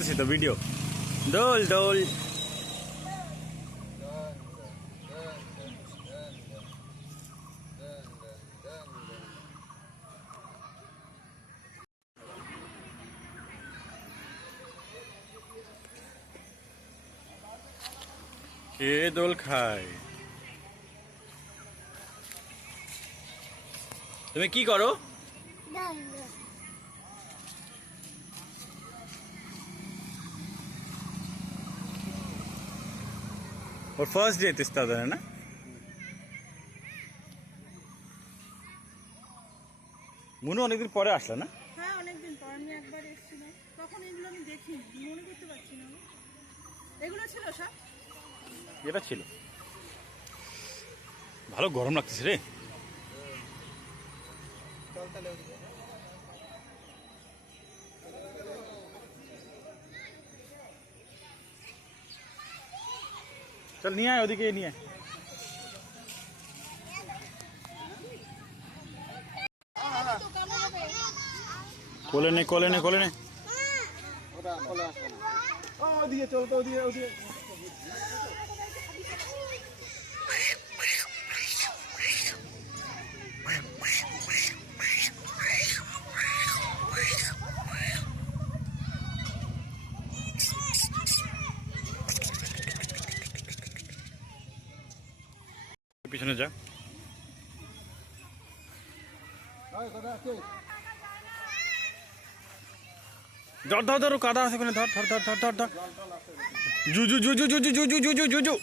করতেছি তো ভিডিও। দোল দোল কে দোল খায়। তুমি কি করো? ওর ফার্স্ট ডে তিস্তা দেয় না? মুনু অনেকদিন পরে আসলো না? হ্যাঁ অনেকদিন পর আমি একবার এসেছিলাম, তখন এগুলো আমি দেখি মনে করতে পারছি না। এগুলো ছিল সব, এটা ছিল। ভালো গরম লাগতেছে রে। চল নিয়ে আয়, ওদিকে নিয়ে আয়। কোলে নে কোলে নে কোলে নে। ওদিকে চল তো, ওদিকে ওদিকে। পিছনে যা। ধর ধর ধর, কাদা আছে ওখানে, ধর ধর ধর ধর ধর ধর। জু জু জু জু জু জু জু জু জু জু জু।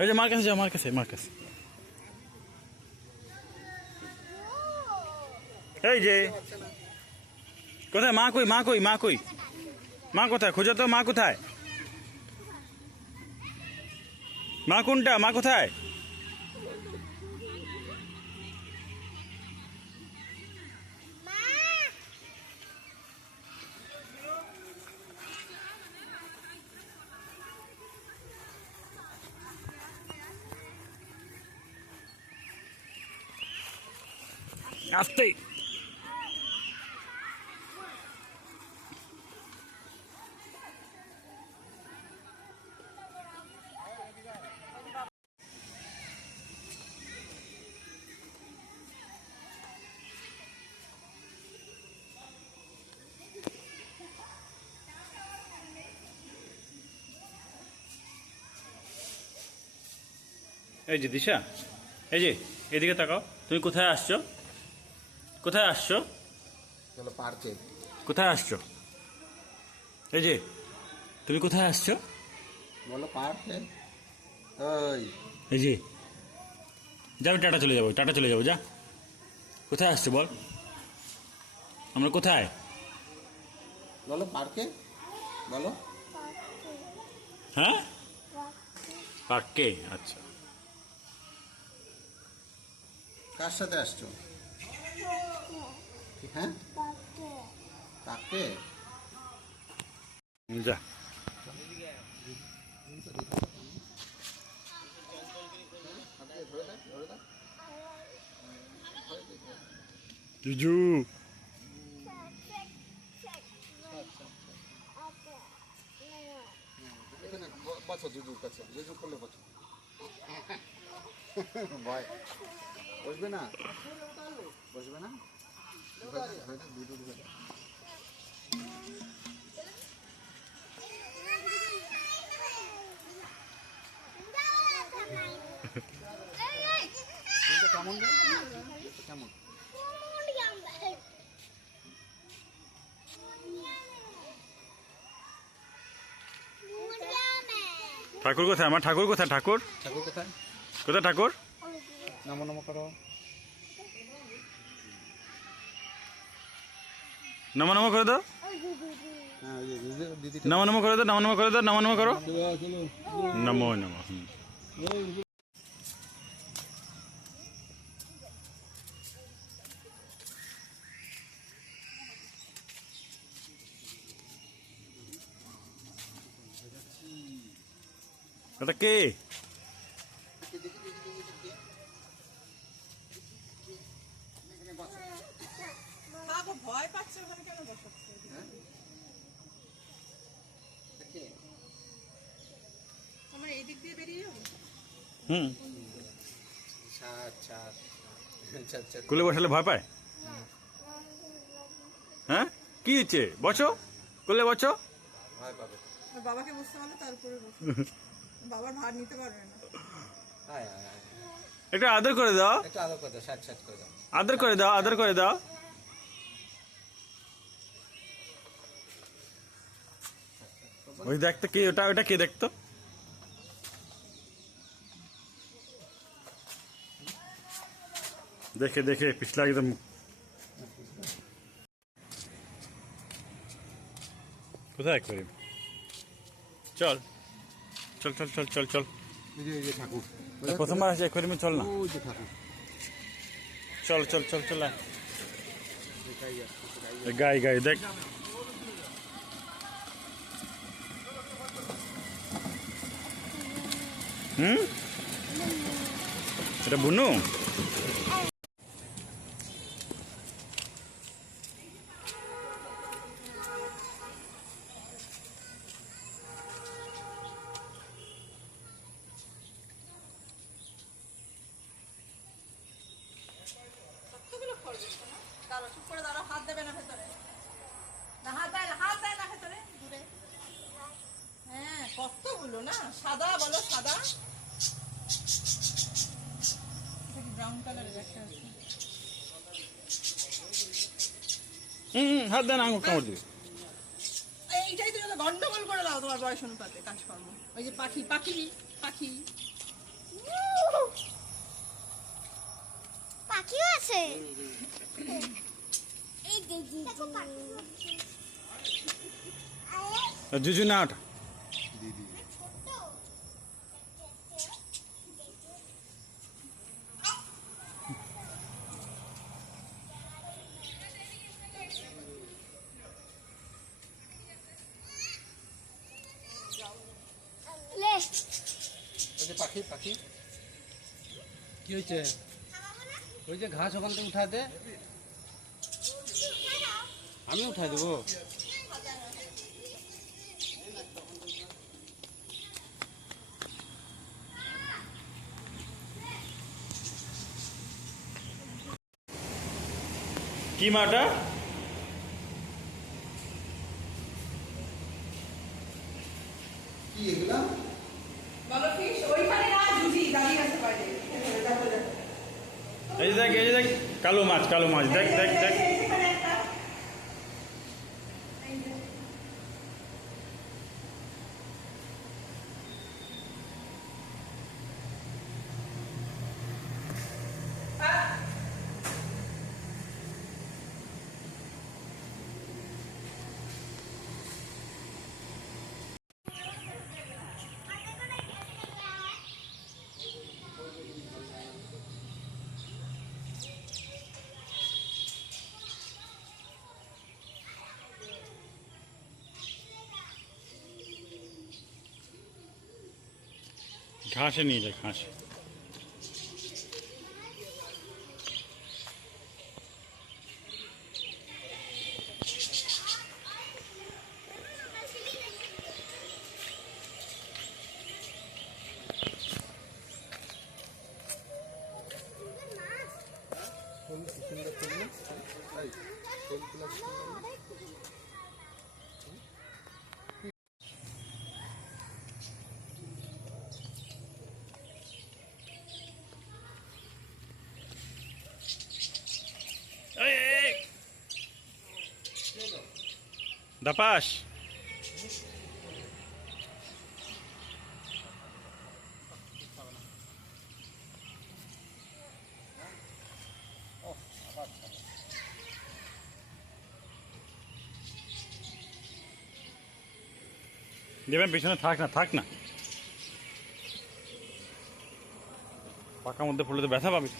এই যে মার কাছে যা, মার কাছে মার কাছে। এই যে কোথায় মা, কই মা, কই মা, কই মা কোথায়? খোঁজো তো, মা কোথায়? মা কোনটা? মা কোথায়? আসতে এই যে দিশা, এই যে এদিকে তাকাও। তুমি কোথায় আসছো? কোথায় আসছো? চলো পার্কে। কোথায় আসছো? এই যে তুমি কোথায় আসছো? বলো পার্কে। ওই এই যে যাবে, টাটা চলে যাবো, টাটা চলে যাবো, যা। কোথায় আসছো বল? আমরা কোথায়? বলো পার্কে, বলো। হ্যাঁ পার্কে। আচ্ছা কার সাথে আসছো? হ্যাঁ পার্কে। যা। জুজু এখানে বসো জুজুর কাছে, জুজু করলে বসো। ভয় বসবে না, বসবে না। কেমন কেমন? ঠাকুর কোথায়? আমার ঠাকুর কোথায়? ঠাকুর ঠাকুর কোথায়? কোথায় ঠাকুর? নমো নমো করো। নমো নমো করে দাও, হ্যাঁ দিদি নমো নমো করে দাও, নমো নমো করে দাও, নমো নমো করো। নমো নমো। এটা কে? বাবা ভয় পাচ্ছে, ওখানে কেন বসাচ্ছে? আমার এই দিক দিয়ে বেরিয়ে যাবো। হুম, আচ্ছা আচ্ছা কোলে বসালে ভয় পায়? হ্যাঁ, কি হচ্ছে? বসো, কোলে বসো। ভয় পাবে। আর বাবাকে বসতে পারলে তার উপরে বসে, বাবার ভার নিতে পারবে না। হ্যাঁ হ্যাঁ হ্যাঁ, একটু আদর করে দাও, একটু আদর করে দাও, সাজ সাজ করে দাও। আদর করে দাও, আদর করে দাও। ওই দেখতো কে ওটা? ওটা কে দেখতো? দেখে দেখে পিছলা একদম। কোথায় করি? চল চল চল চল চল চল। এই যে ঠাকুর, প্রথমবার আছে একুয়ারিয়ামে, চল না। ওই যে ঠাকুর, চল চল চল চল আয়। এটাই আছে, গাই গাই দেখ। হুম, এটা বুনু। কতগুলো খরগোশ না? দাঁড়াও, চুপ করে দাঁড়াও, হাত দেবে না ভেতরে। না, হাত দেয় না, হাত দেয় না ভেতরে, দূরে। হ্যাঁ, কতগুলো না? সাদা বলো, সাদা। ব্রাউন কালারের একটা আছে। হাত দেন, আঙুল কামড় দিবে। এইটাই তুমি তো গন্ডগোল করে দাও তোমার বয়স অনুপাতে কাজকর্ম। ওই যে পাখি পাখি পাখি, পাখিও আছে। এই দেখো জুজু না ওটা। দিদি। লে ওই যে পাখি, পাখি কি হয়েছে? ওই যে ঘাস ওখান থেকে উঠা দে, আমি উঠাই দেবো। কি মাটা? কি এগুলা? বলো ফিশ ওইখানে না, জুজি দাঁড়িয়ে আছে বাইরে। দেখো দেখো, এই যে দেখ, এই যে দেখ, কালো মাছ, কালো মাছ, দেখ দেখ দেখ। এখানে একটা। এই যে। ঘাসে নিয়ে যায়, ঘাসে। এই, এই, এই। দাপাস। দেবেন পিছনে থাক না, থাক না। পাকার মধ্যে পড়লে তো ব্যথা পাবি।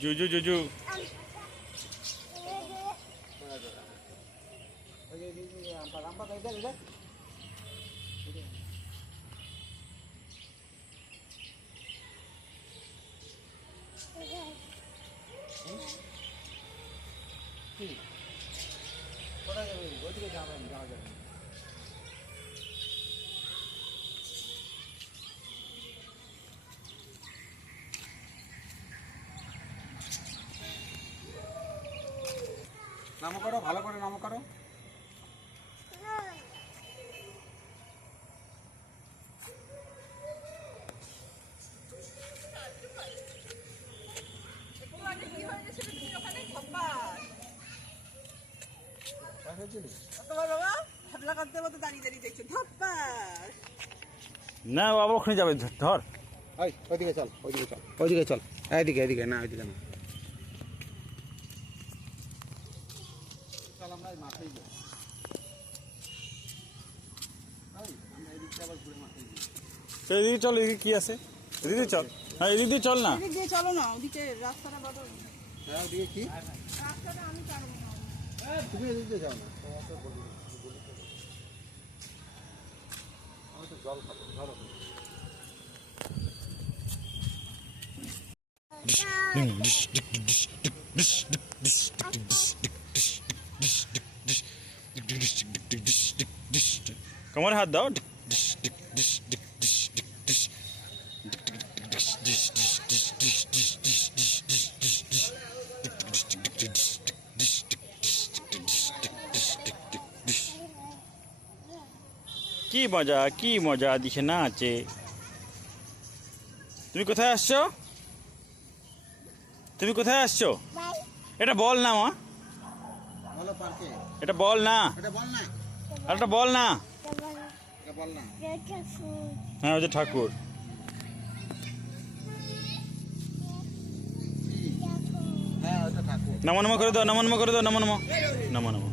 জুজু জুজু। ওইদিকে যাওয়া যাবে না। নামো করো, ভালো করে নামো করো। পোলাটা কি হয়ে গেছিল তুমি ওখানে খপ্পাস তোমার বাবা হাতলা কাটতে মতো দাঁড়িয়ে দাঁড়িয়ে দেখছো ধপ্পাস না বাবা ওখানে যাবে, ধর। ওই ওইদিকে চল, ওইদিকে চল, ওইদিকে চল, এইদিকে এইদিকে না, ওইদিকে না। চল আমরা এই মাঠেই যাই। ওই আমরা এদিকে আবার ঘুরে মাঠেই যাই। এদিকে চল, এদিকে কি আছে, এদিকে চল। হ্যাঁ এদিক দিয়ে চল না। এদিক দিয়ে চলো না ওদিকে রাস্তাটা বদল হ্যাঁ ওদিকে কি? রাস্তাটা আমি পারবো না তুমি এদিকে যাও না। আমি তো জল খাবো, ধরো। কোমরে হাত দাও। কি মজা, কি মজা দিছে না আছে। তুমি কোথায় আসছো? তুমি কোথায় আসছো? এটা বল না মা, বলো পার্কে। এটা বল না, এটা বল না, আর এটা বল না। এটা বল না। হ্যাঁ ওই যে ঠাকুর। হ্যাঁ ওটা ঠাকুর। নামো নামো করে দাও, নামো নামো করে দাও, নামো নামো নামো নামো।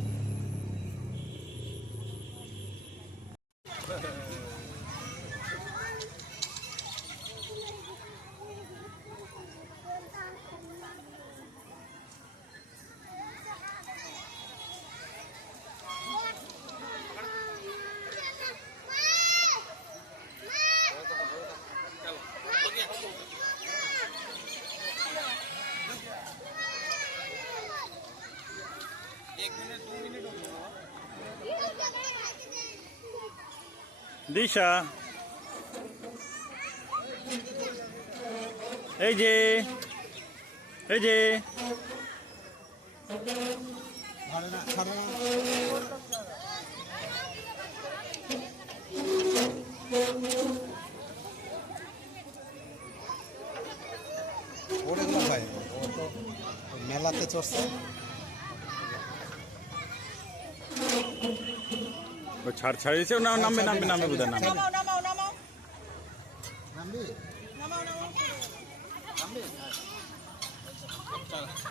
দিশা, এই যে, এই যে ছাড়ে না, ছাড়ে না। ওরে গুলো ভাই, ও তো মেলাতে চড়ছে। ছাড় ছাড়িয়েছে না, নামবে নামবে নামবে বোধ হয় নামবে। নামাও নামাও নামাও নামবি? নামাও নামাও নামবি?